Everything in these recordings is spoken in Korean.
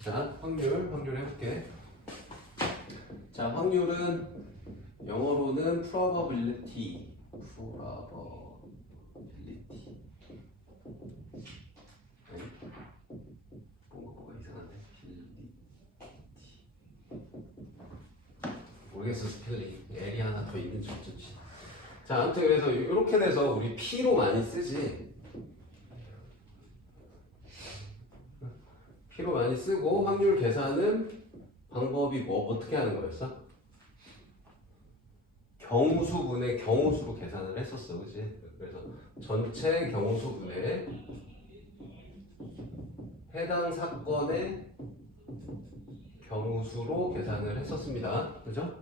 자, 확률 해볼게. 자, 확률은 영어로는 probability. 네? 뭐가 이상한데? 모르겠어, 스펠링. L이 하나 더 있는지 어쩐지. 자, 아무튼 그래서 이렇게 돼서 우리 P로 많이 쓰지. P로 많이 쓰고 확률 계산은 방법이 뭐 어떻게 하는 거였어? 경우수분의 경우수로 계산을 했었어, 그치? 그래서 전체 경우수분의 해당 사건의 경우수로 계산을 했었습니다. 그죠?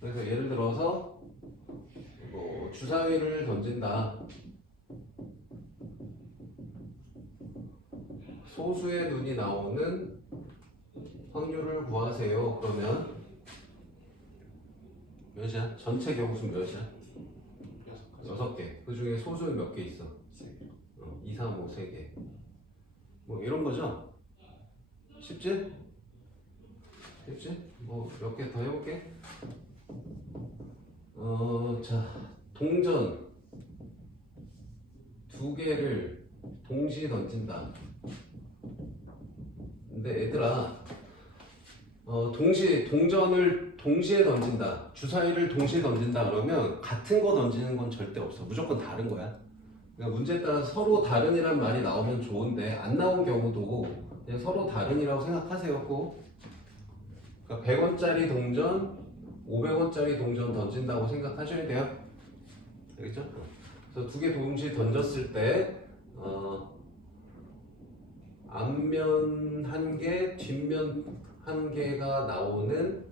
그래서 예를 들어서 뭐 주사위를 던진다. 소수의 눈이 나오는 확률을 구하세요. 그러면 몇이야? 전체 경우수 몇이야? 6개. 그 중에 소수는 몇 개 있어? 2, 3, 5, 3개. 뭐 이런 거죠? 쉽지? 쉽지? 뭐 몇 개 더 해볼게. 자, 동전 2개를 동시에 던진다. 근데 얘들아, 동전을 동시에 던진다. 주사위를 동시에 던진다 그러면 같은 거 던지는 건 절대 없어. 무조건 다른 거야. 그러니까 문제에 따라 서로 다른이란 말이 나오면 좋은데 안 나온 경우도 그냥 서로 다른이라고 생각하세요. 꼭. 그러니까 100원짜리 동전, 500원짜리 동전 던진다고 생각하셔야 돼요. 알겠죠? 그래서 2개 동시에 던졌을 때 앞면 1개, 뒷면 1개가 나오는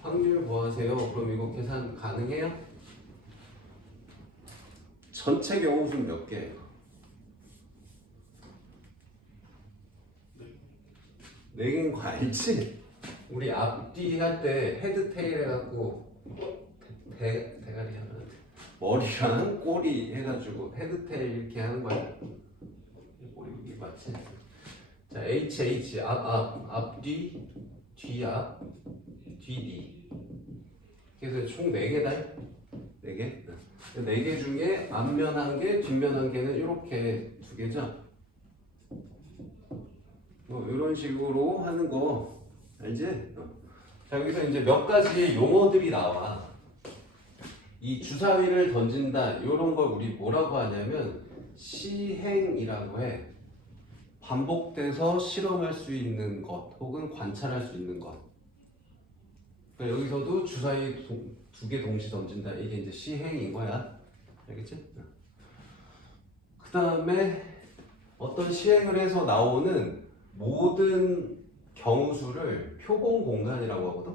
확률 구하세요. 그럼 이거 계산 가능해요? 전체 경우수는 몇 개예요? 4개인 거 알지? 우리 앞뒤 할 때 헤드 테일 해갖고 대가리 하면 머리랑 꼬리 해가지고 헤드 테일 이렇게 하는 거야. 꼬리 이게 맞지? 자, HH 앞뒤 뒤앞 뒤뒤. 그래서 총 4개다. 4개? 4개 중에 앞면 1개, 뒷면 1개는 이렇게 2개죠. 뭐 이런 식으로 하는 거 알지? 자, 여기서 이제 몇 가지의 용어들이 나와. 이 주사위를 던진다 이런 걸 우리 뭐라고 하냐면 시행이라고 해. 반복돼서 실험할 수 있는 것 혹은 관찰할 수 있는 것. 그러니까 여기서도 주사위 2개 동시 던진다. 이게 이제 시행인 거야. 알겠지? 그 다음에 어떤 시행을 해서 나오는 모든 경우수를 표본 공간이라고 하거든.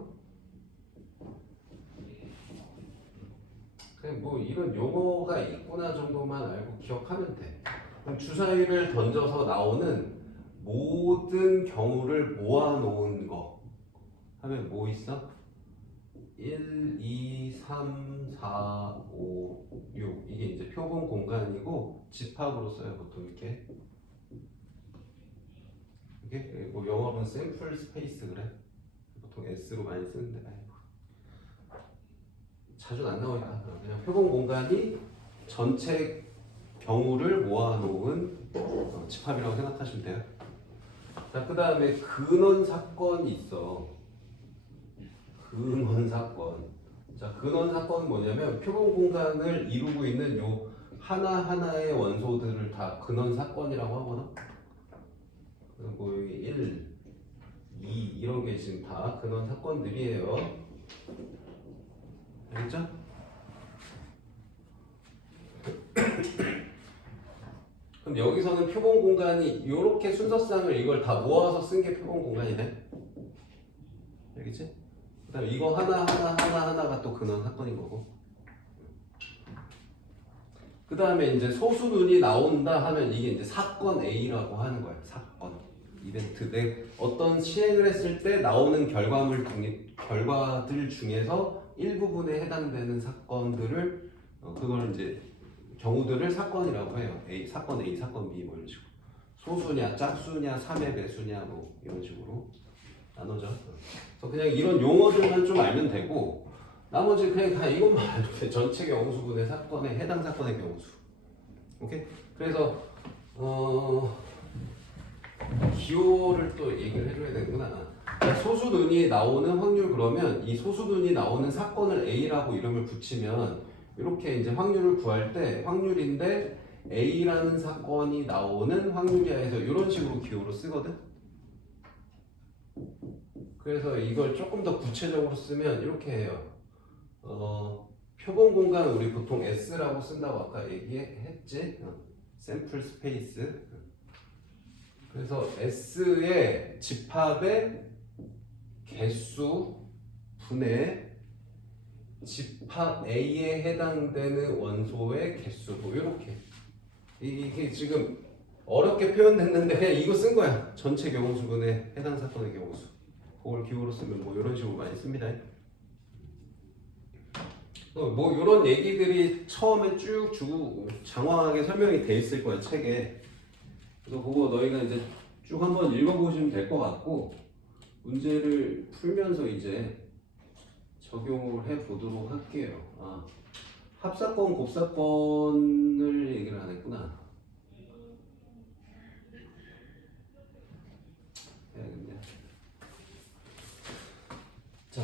그냥 뭐 이런 용어가 있구나 정도만 알고 기억하면 돼. 그럼 주사위를 던져서 나오는 모든 경우를 모아놓은 거 하면 뭐 있어? 1, 2, 3, 4, 5, 6 이게 이제 표본 공간이고 집합으로 써요. 보통 이렇게 이게 뭐 영어로는 샘플 스페이스 그래. 보통 S로 많이 쓰는데 자주 안 나오니까 그냥 표본 공간이 전체 경우를 모아놓은 집합이라고 생각하시면 돼요. 자, 그 다음에 근원 사건이 있어. 근원 사건. 자, 근원 사건은 뭐냐면 표본 공간을 이루고 있는 요 하나하나의 원소들을 다 근원 사건이라고 하거든. 뭐 여기 1, 2 이런 게 지금 다 근원 사건들이에요. 알겠죠? 그럼 여기서는 표본 공간이 이렇게 순서상을 이걸 다 모아서 쓴 게 표본 공간이네. 알겠지? 그 다음에 이거 하나가 또 근원 사건인 거고. 그 다음에 이제 소수눈이 나온다 하면 이게 이제 사건 A라고 하는 거야. 사건. 이벤트. 어떤 시행을 했을 때 나오는 결과들 중에서 일부분에 해당되는 사건들을 그걸 이제 경우들을 사건이라고 해요. A, 사건 A, 사건 B 뭐 이런 식으로. 소수냐, 짝수냐, 3의 배수냐 뭐 이런 식으로 나눠져. 그래서 그냥 이런 용어들만 좀 알면 되고 나머지 그냥 다 이것만 알면 돼. 전체 경우수분의 사건에 해당 사건의 경우수. 오케이? 그래서 기호를 또 얘기를 해줘야 되는구나. 소수눈이 나오는 확률 그러면 이 소수눈이 나오는 사건을 A라고 이름을 붙이면 이렇게 이제 확률을 구할 때 확률인데 A라는 사건이 나오는 확률이야 해서 이런 식으로 기호로 쓰거든. 그래서 이걸 조금 더 구체적으로 쓰면 이렇게 해요. 표본 공간 우리 보통 S라고 쓴다고 아까 얘기했지? 샘플 스페이스. 그래서 S의 집합의 개수 분의 집합 A에 해당되는 원소의 개수 뭐 이렇게. 이게 지금 어렵게 표현됐는데 그냥 이거 쓴 거야. 전체 경우수분의 해당 사건의 경우수. 그걸 기호로 쓰면 뭐 이런 식으로 많이 씁니다. 뭐 이런 얘기들이 처음에 쭉 주고 장황하게 설명이 돼 있을 거야 책에. 그래서 그거 너희가 이제 쭉 한번 읽어보시면 될 것 같고 문제를 풀면서 이제 적용을 해보도록 할게요. 합사건, 곱사건을 얘기를 안 했구나. 자,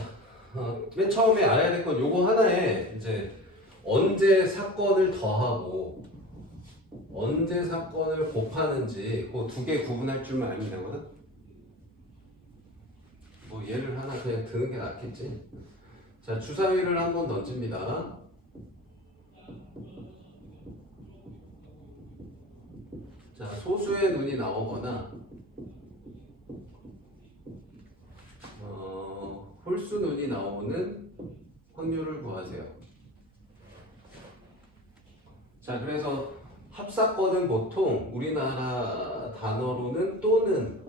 맨 처음에 알아야 될 건 요거 하나에 이제 언제 사건을 더하고 언제 사건을 곱하는지 그 두 개 구분할 줄만 알면 되거든. 뭐 얘를 하나 그냥 드는 게 낫겠지. 자, 주사위를 한번 던집니다. 자, 소수의 눈이 나오거나 홀수 눈이 나오는 확률을 구하세요. 자, 그래서 합사건은 보통 우리나라 단어로는 또는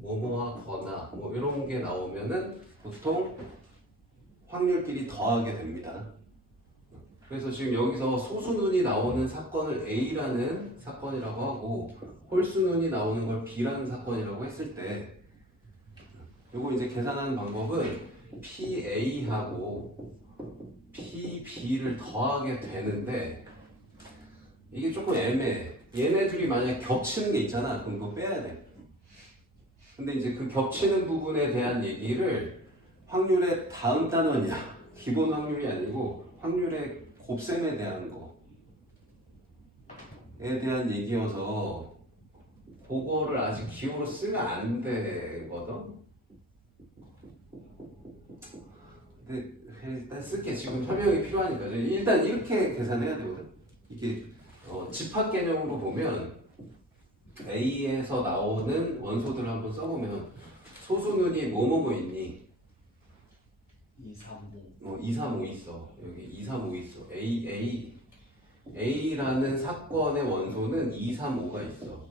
뭐뭐하거나 뭐 이런 게 나오면은 보통 확률끼리 더하게 됩니다. 그래서 지금 여기서 소수눈이 나오는 사건을 A라는 사건이라고 하고 홀수눈이 나오는 걸 B라는 사건이라고 했을 때 요거 이제 계산하는 방법은 PA하고 PB를 더하게 되는데 이게 조금 애매해. 얘네들이 만약 겹치는 게 있잖아. 그럼 그거 빼야 돼. 근데 이제 그 겹치는 부분에 대한 얘기를 확률의 다음 단원이야. 기본 확률이 아니고 확률의 곱셈에 대한 거에 대한 얘기여서 그거를 아직 기호로 쓰면 안 되거든. 근데 일단 쓸게. 지금 설명이 필요하니까 일단 이렇게 계산해야 되거든. 이게 집합 개념으로 보면 A에서 나오는 원소들을 한번 써보면 소수눈이 뭐뭐뭐 있니? 2, 3, 5. 2, 3, 5 있어. 여기 2, 3, 5 있어. A라는 사건의 원소는 2, 3, 5가 있어.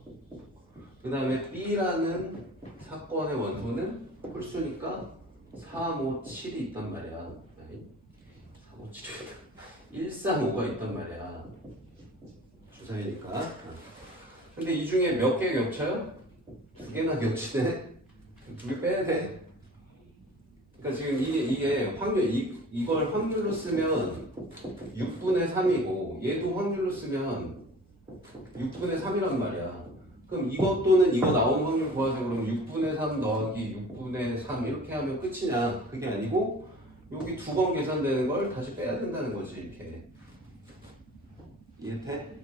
그 다음에 B라는 사건의 원소는 홀수니까 3, 5, 7이 있단 말이야. 3, 5, 7, 1, 3, 5가 있단 말이야. 주사위니까. 근데 이 중에 몇 개 겹쳐요? 두 개나 겹치네? 두 개 빼야 돼. 그러니까 지금 이게 확률, 이걸 확률로 쓰면 6분의 3이고 얘도 확률로 쓰면 6분의 3이란 말이야. 그럼 이것 또는 이거 나온 확률 구하자 그러면 6분의 3 더하기 6분의 3 이렇게 하면 끝이냐? 그게 아니고 여기 두 번 계산되는 걸 다시 빼야 된다는 거지. 이렇게 이해돼?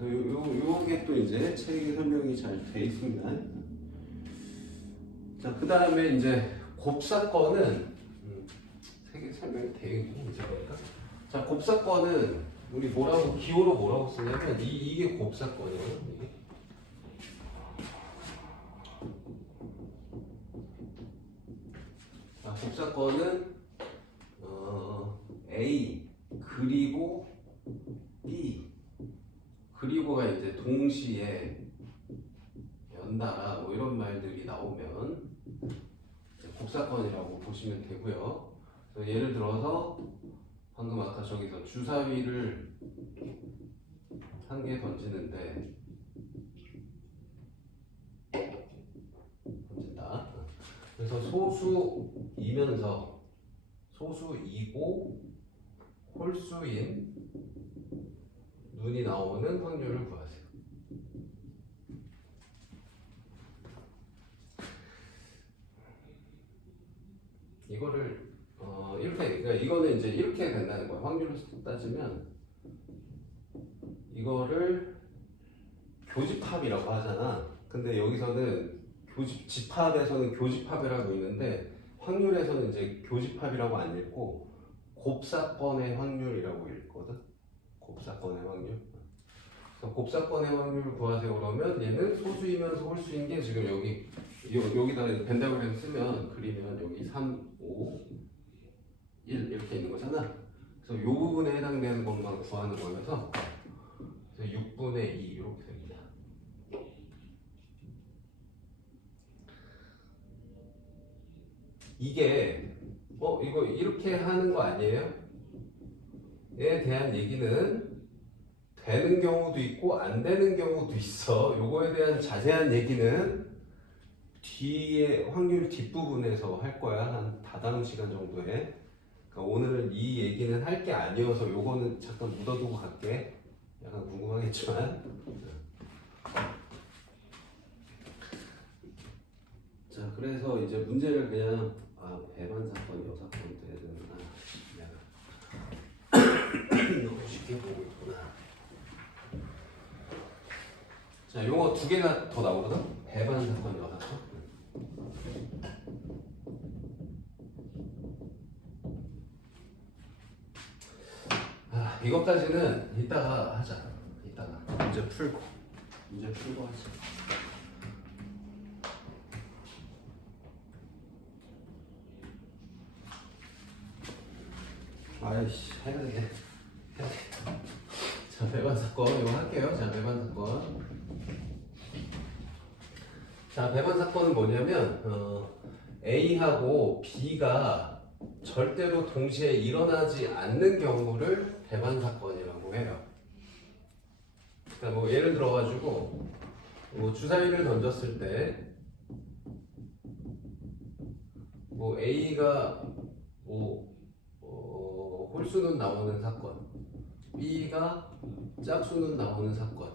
요게 또 이제 책에 설명이 잘 돼 있습니다. 자, 그 다음에 이제 곱사건은 책에 설명이 되어 있는 이제 보니까. 자, 곱사건은 우리 뭐라고 기호로 뭐라고 쓰냐면 이게 곱사건이에요. 이게. 자, 곱사건은 A 그리고 B 그리고가 이제 동시에 연달아 뭐 이런 말들이 나오면 곱사건이라고 보시면 되고요. 그래서 예를 들어서 방금 아까 저기서 주사위를 한 개 던지는데 그래서 소수이면서 소수이고 홀수인 눈이 나오는 확률을 구하세요. 이거를 이렇게, 그러니까 이거는 이제 이렇게 된다는 거야. 확률을 따지면 이거를 교집합이라고 하잖아. 근데 여기서는 집합에서는 교집합이라고 있는데 확률에서는 이제 교집합이라고 안 읽고 곱사건의 확률이라고 읽거든. 곱사건의 확률. 그래서 곱사건의 확률을 구하세요. 그러면 얘는 소수이면서 홀수인 게 지금 여기다 벤다그램 쓰면 그리면 여기 3, 5, 1 이렇게 있는 거잖아. 그래서 이 부분에 해당되는 것만 구하는 거여서 6분의 2 이렇게 됩니다. 이게 이거 이렇게 하는 거 아니에요? 에 대한 얘기는 되는 경우도 있고 안 되는 경우도 있어. 요거에 대한 자세한 얘기는 뒤에 확률 뒷부분에서 할 거야. 한 다다음 시간 정도에. 그러니까 오늘은 이 얘기는 할 게 아니어서 요거는 잠깐 묻어두고 갈게. 약간 궁금하겠지만. 자, 그래서 이제 문제를 그냥 배반 사건, 여사건 돼야 되나? 내가 너무 쉽게 보고 있구나. 자, 요거 두 개가 더 나오거든. 배반 사건, 여사건. 이것까지는 이따가 하자. 이따가 문제 풀고 하자. 아이씨, 해야 돼. 자, 배반 사건 이거 할게요. 자, 배반 사건. 자, 배반 사건은 뭐냐면 A하고 B가 절대로 동시에 일어나지 않는 경우를 배반 사건이라고 해요. 그러니까 뭐 예를 들어가지고 뭐 주사위를 던졌을 때 뭐 A가 뭐 홀수는 나오는 사건, B가 짝수는 나오는 사건,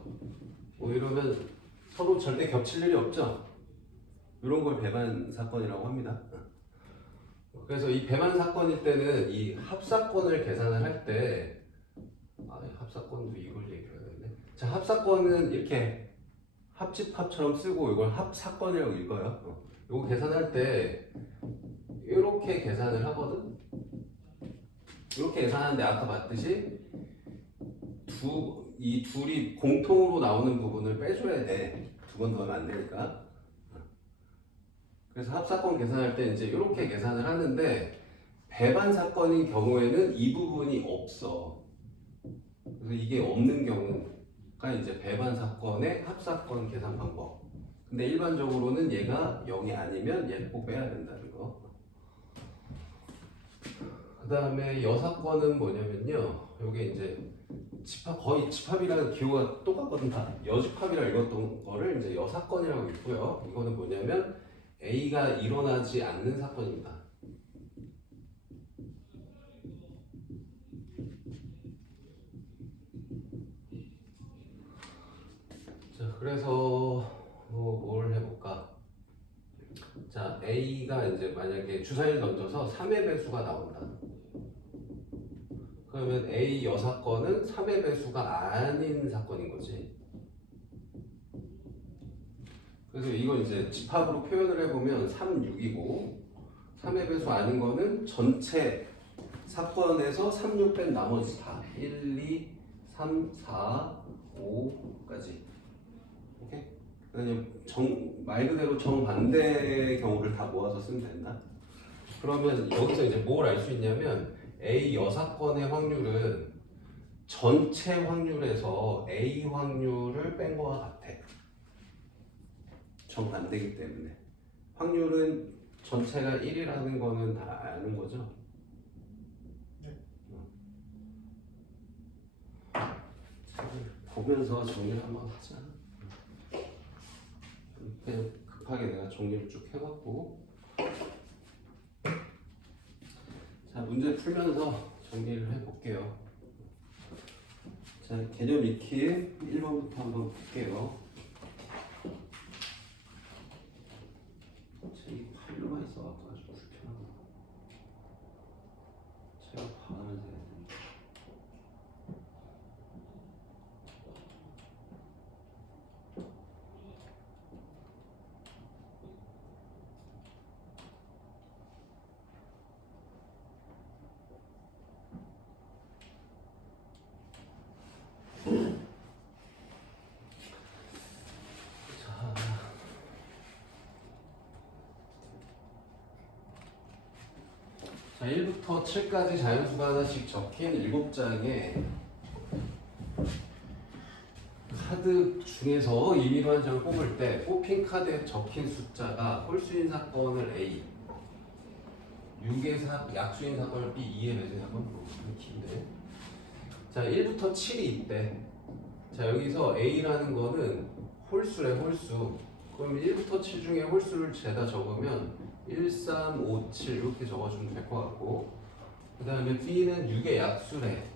뭐 이러면 서로 절대 겹칠 일이 없죠. 이런 걸 배반 사건이라고 합니다. 그래서 이 배반 사건일 때는 이 합사건을 계산을 할 때, 합사건도 이걸 얘기해야겠네. 자, 합사건은 이렇게 합집합처럼 쓰고 이걸 합사건이라고 읽어요. 이거 계산할 때 이렇게 계산을 하거든. 이렇게 계산하는데 아까 봤듯이 이 둘이 공통으로 나오는 부분을 빼줘야 돼. 두 번 더하면 안 되니까. 그래서 합사건 계산할 때 이제 이렇게 계산을 하는데 배반 사건인 경우에는 이 부분이 없어. 그래서 이게 없는 경우가 이제 배반 사건의 합사건 계산 방법. 근데 일반적으로는 얘가 0이 아니면 얘를 꼭 빼야 된다는 거. 그 다음에 여사건은 뭐냐면요. 요게 이제 거의 집합이라는 기호가 똑같거든. 다 여집합이라 읽었던 거를 이제 여사건이라고 읽고요. 이거는 뭐냐면 A가 일어나지 않는 사건입니다. 자, 그래서 뭘 해볼까? 자, A가 이제 만약에 주사위를 던져서 3의 배수가 나온다. 그러면 A 여사건은 3의 배수가 아닌 사건인 거지. 그래서 이걸 이제 집합으로 표현을 해보면 3, 6이고 3의 배수 아닌 거는 전체 사건에서 3, 6 뺀 나머지 다 1, 2, 3, 4, 5까지. 오케이? 그냥 말 그대로 정반대의 경우를 다 모아서 쓰면 된다. 그러면 여기서 이제 뭘 알 수 있냐면 A 여사건의 확률은 전체 확률에서 A 확률을 뺀 거와 같아. 정반대이기 때문에 확률은 전체가 1이라는 거는 다 아는 거죠? 네. 보면서 정리를 한번 하자. 그냥 급하게 내가 정리를 쭉 해갖고 자, 문제 풀면서 정리를 해볼게요. 자, 개념 익히 1번부터 한번 볼게요. 책이 팔로만 있어갖고 아주 불편하고. 제가 봐가면서 해야 되니까. 자, 1부터 7까지 자연수가 하나씩 적힌 7장에 카드 중에서 임의로 한 장을 뽑을 때 뽑힌 카드에 적힌 숫자가 홀수인 사건을 A, 약수인 사건을 B, 2의 매수인 사건 이렇게인데, 자 1부터 7이 있대. 자 여기서 A라는 거는 홀수래, 홀수. 그럼 1부터 7 중에 홀수를 죄다 적으면 1, 3, 5, 7 이렇게 적어주면 될 것 같고, 그 다음에 B는 6의 약수래.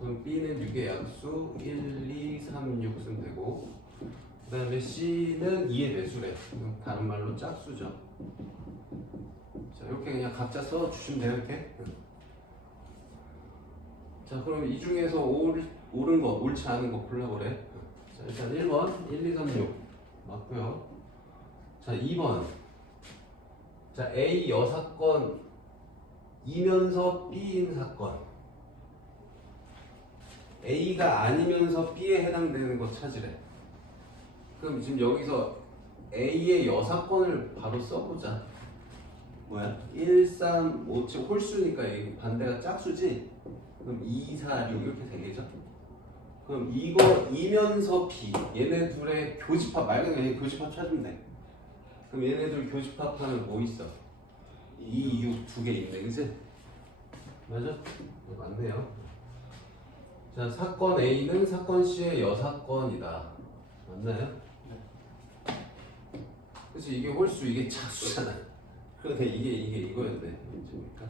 그럼 B는 6의 약수 1, 2, 3, 6 쓰면 되고, 그 다음에 C는 2의 배수래. 다른 말로 짝수죠. 자 이렇게 그냥 각자 써주시면 돼요. 이렇게. 자 그럼 이 중에서 옳은 거, 옳지 않은 거 골라보래. 자 일단 1번 1, 2, 3, 6 맞고요. 자 2번, 자 A 여사건 이면서 B인 사건, A가 아니면서 B에 해당되는 거 찾으래. 그럼 지금 여기서 A의 여사건을 바로 써보자. 뭐야? 1, 3, 5, 7 홀수니까 이 반대가 짝수지? 그럼 2, 4, 6 이렇게 되겠죠? 그럼 이거 이면서 B, 얘네 둘의 교집합, 말 그대로 교집합 찾으면 돼. 그럼 얘네들 교집합하면 뭐 있어? 2, 6 두 개 있네, 그치? 맞아? 네, 맞네요. 자, 사건 A는 사건 C의 여사건이다. 맞나요? 그치? 이게 홀수, 이게 짝수잖아. 그러니까 이게 이거였네. 왠지니까.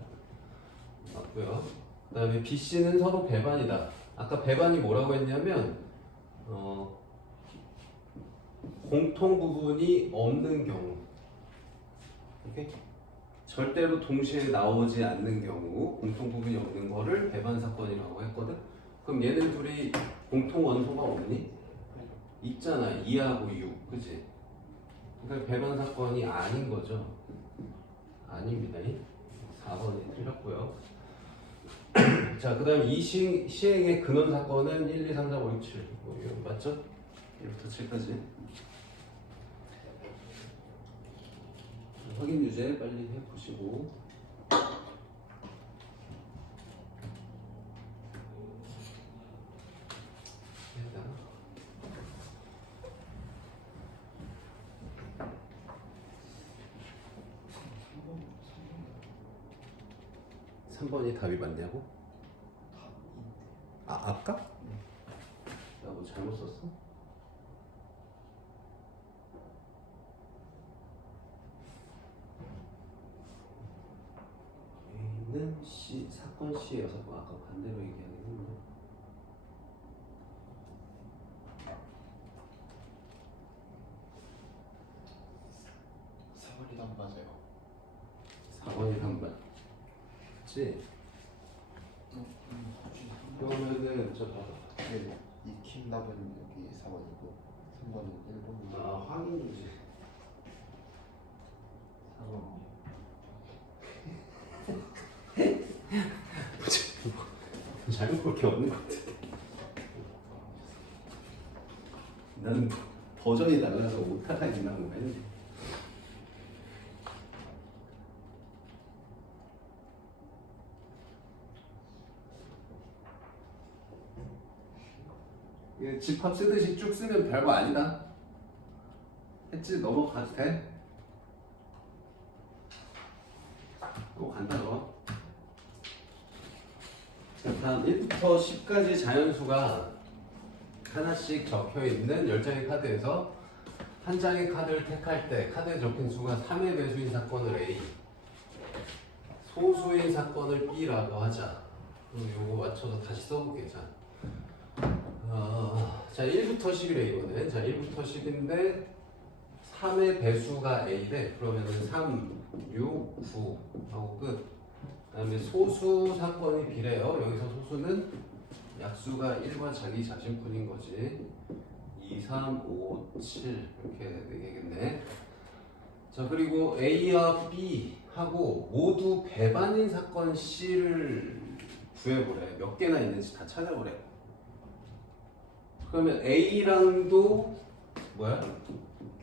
맞고요. 그 다음에 B, C는 서로 배반이다. 아까 배반이 뭐라고 했냐면 공통 부분이 없는 경우, 오케이? 절대로 동시에 나오지 않는 경우, 공통 부분이 없는 거를 배반 사건이라고 했거든. 그럼 얘네 둘이 공통 원소가 없니? 있잖아. 2하고 6, 그지? 그러니까 배반 사건이 아닌 거죠. 아닙니다. 4번이 틀렸고요. 자, 그 다음 이 시행의 근원 사건은 1, 2, 3, 4, 5, 6, 7 이거 맞죠? 1부터 7까지 확인 유제 빨리 해보시고, 삼 3번이 답이 맞냐고? 아, 아까? 나 뭐 잘못 썼어? A는 C, 사건 C의 여사건, 아까 반대로 얘기하긴 했네. 사번이 답 맞아요. 4번이 한번 그치? 그러면은 저 봐봐. 네, 익힌 답은 여기 4번이고 3번은 1번이고. 아, 확인 주지. 4번. 잘못 볼 게 없는 것 같아. 나는 버전이 달라서 오타가 있나 뭐 했는데. 이게 집합 쓰듯이 쭉 쓰면 별거 아니다. 했지? 넘어가도 돼? 또 간다 너. 자, 다음 1부터 10까지 자연수가 하나씩 적혀있는 10장의 카드에서 한 장의 카드를 택할 때 카드에 적힌 수가 3의 배수인 사건을 A, 소수인 사건을 B라고 하자. 그럼 요거 맞춰서 다시 써볼게. 자, 자 1부터 10이래 이거는. 자 1부터 10인데 3의 배수가 A래. 그러면은 3, 6, 9 하고 끝. 그 다음에 소수 사건이 B래요. 여기서 소수는 약수가 1과 자기 자신뿐인 거지. 2, 3, 5, 7 이렇게 되겠네. 자 그리고 A와 B하고 모두 배반인 사건 C를 구해보래. 몇 개나 있는지 다 찾아보래. 그러면 A랑도 뭐야?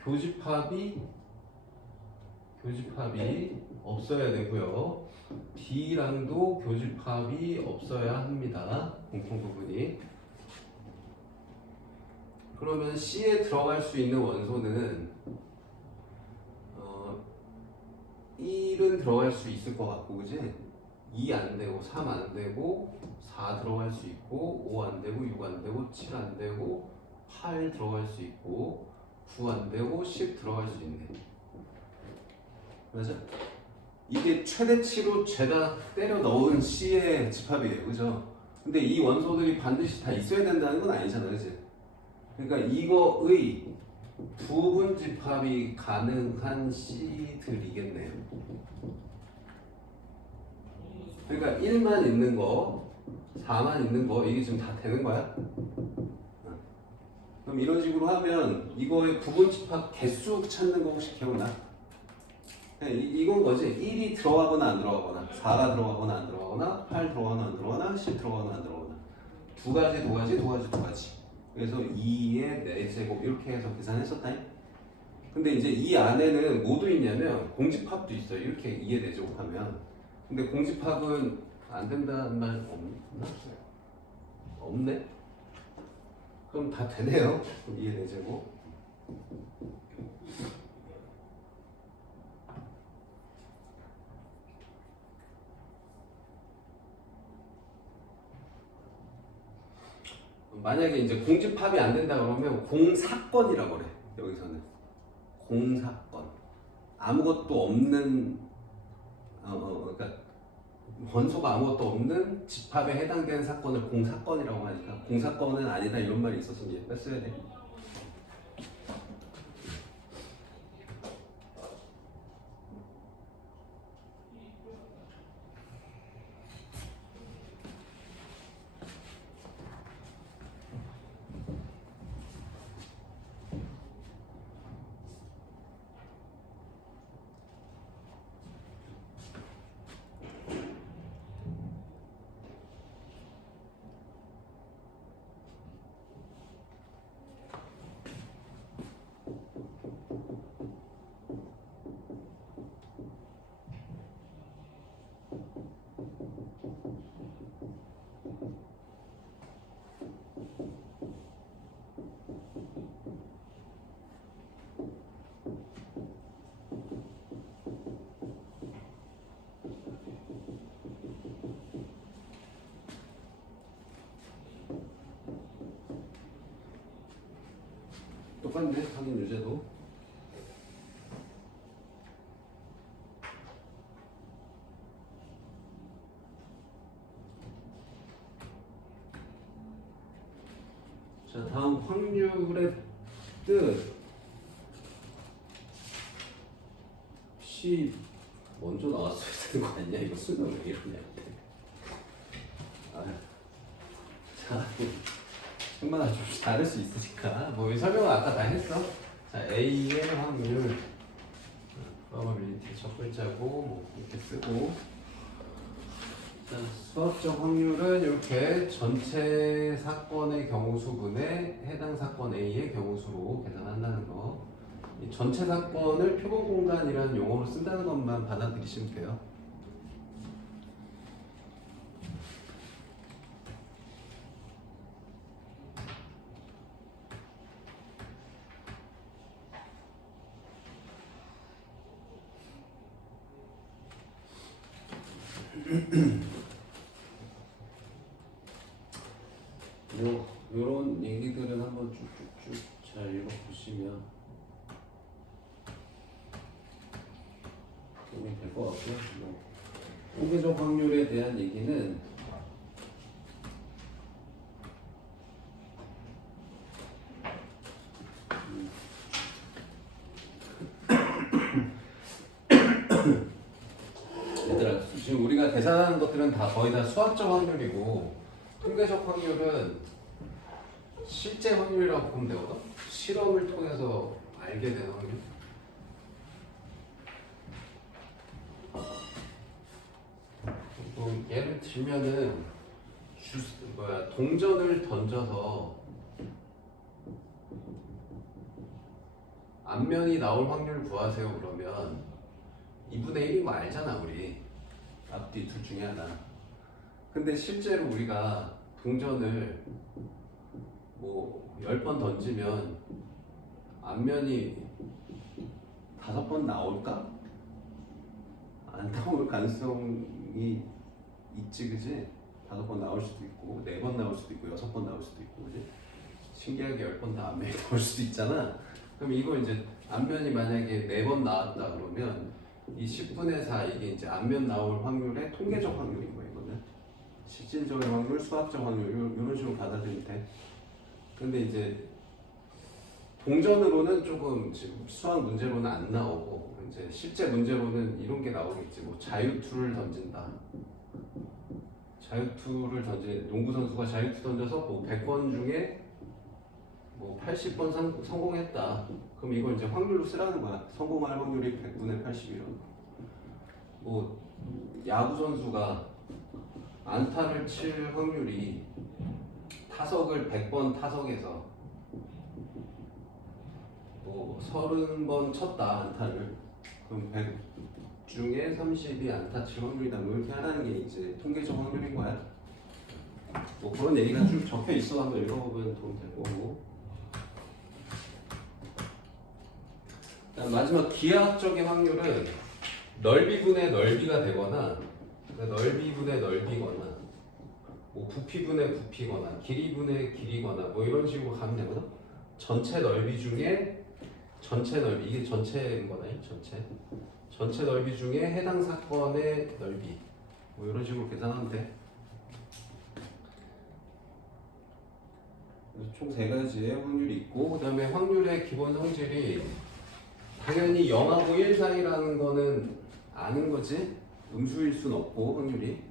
교집합이 없어야 되고요. B랑도 교집합이 없어야 합니다. 공통 부분이. 그러면 C에 들어갈 수 있는 원소는 1은 들어갈 수 있을 것 같고, 그지? 2 안 되고, 3 안 되고, 4 들어갈 수 있고, 5 안 되고, 6 안 되고, 7 안 되고, 8 들어갈 수 있고, 9 안 되고, 10 들어갈 수 있네. 맞아? 이게 최대치로 죄다 때려 넣은 C의 집합이에요, 그죠? 근데 이 원소들이 반드시 다 있어야 된다는 건 아니잖아, 그지? 그러니까 이거의 부분 집합이 가능한 C들이겠네요. 그러니까 1만 있는 거, 4만 있는 거, 이게 지금 다 되는 거야? 그럼 이런 식으로 하면 이거의 부분 집합 개수 찾는 거 혹시 기억나? 이건 거지. 1이 들어가거나 안 들어가거나, 4가 들어가거나 안 들어가거나, 8 들어가거나 안 들어가거나, 10 들어가거나 안 들어가거나. 두 가지. 그래서 2의 4제곱 이렇게 해서 계산했었다. 근데 이제 이 안에는 뭐도 있냐면 공집합도 있어요. 이렇게 2의 4제곱 하면. 근데 공집합은 안 된다는 말 없나? 없네? 그럼 다 되네요. 2의 4제곱. 만약에 이제 공집합이 안 된다 그러면 공사건이라고 그래. 여기서는 공사건. 아무것도 없는 그러니까 원소가 아무것도 없는 집합에 해당되는 사건을 공사건이라고 하니까 공사건은 아니다 이런 말이 있어서 이제 뺐어야 돼. 똑같네. 확인 유제도. 자, 다음 확률의 뜻. C 먼저 나왔어야 되는 거 아니야? 이거 수능 왜 이러냐. 자, 얼마나 좀 다를 수 있으니까 뭐 설명은 아까 다 했어. 자, A의 확률, probability 첫 글자고 뭐 이렇게 쓰고. 자, 수학적 확률은 이렇게 전체 사건의 경우 수분에 해당 사건 A의 경우 수로 계산한다는 거. 이 전체 사건을 표본 공간이라는 용어로 쓴다는 것만 받아들이시면 돼요. 요런 얘기들은 한번 쭉쭉쭉 잘 읽어보시면 도움이 될 것 같고요. 통계적 확률에 대한 얘기는 얘들아, 지금 우리가 계산하는 것들은 다 거의 다 수학적 확률이고 통계적 확률은 실제 확률이라고 보면 되거든. 실험을 통해서 알게 되는 확률. 뭐 예를 들면은 동전을 던져서 앞면이 나올 확률 구하세요 그러면 2분의 1인 거 알잖아 우리. 앞뒤 둘 중에 하나. 근데 실제로 우리가 동전을 뭐 10번 던지면 앞면이 5번 나올까? 안 나올 가능성이 있지, 그지? 5번 나올 수도 있고 4번 나올 수도 있고 6번 나올 수도 있고, 그지? 신기하게 10번 다 앞면이 나올 수도 있잖아. 그럼 이거 이제 앞면이 만약에 4번 나왔다 그러면 이 10분의 4 이게 이제 앞면 나올 확률의 통계적 확률인 거야 이거는. 실질적인 확률, 수학적 확률 이런 식으로 받아들이면 돼. 근데 이제 동전으로는 조금 지금 수학 문제로는 안 나오고 이제 실제 문제로는 이런 게 나오겠지. 뭐 자유투를 던진다. 자유투를 농구 선수가 자유투 던져서 뭐 100번 중에 뭐 80번 성공했다. 그럼 이걸 이제 확률로 쓰라는 거야. 성공할 확률이 100분의 80이라고. 뭐 야구 선수가 안타를 칠 확률이 타석을 100번 타석에서 뭐 30번 쳤다 안타를. 그럼 100 중에 30이 안타 칠 확률이다. 뭐 이렇게 하라는 게 이제 통계적 확률인 거야. 뭐 그런 얘기가 좀 적혀 있어. 한번 읽어보면 도움 될 거고. 마지막 기하학적인 확률은 넓이분의 넓이가 되거나 넓이분의 넓이거나 뭐 부피분의 부피거나 길이분의 길이거나 뭐 이런 식으로 가면 되거든. 전체 넓이 중에 전체 넓이 이게 전체인 거다. 전체 넓이 중에 해당 사건의 넓이 뭐 이런 식으로 계산하면 돼. 총 3가지의 확률이 있고 그 다음에 확률의 기본 성질이 당연히 0하고 1 사이라는 거는 아는 거지. 음수일 순 없고 확률이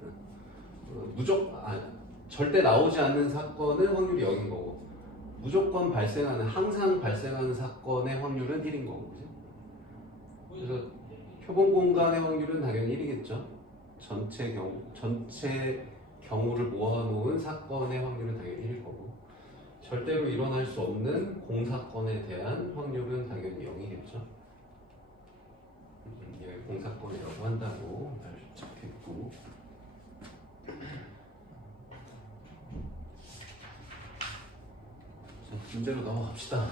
절대 나오지 않는 사건은 확률이 0인 거고 무조건 항상 발생하는 사건의 확률은 1인 거고, 그지? 그래서 표본 공간의 확률은 당연히 1이겠죠. 전체 경우를 모아놓은 사건의 확률은 당연히 1일 거고 절대로 일어날 수 없는 공사건에 대한 확률은 당연히 0이겠죠. 이게 공사건이라고 한다고 적혀있고. 자, 문제로 넘어갑시다.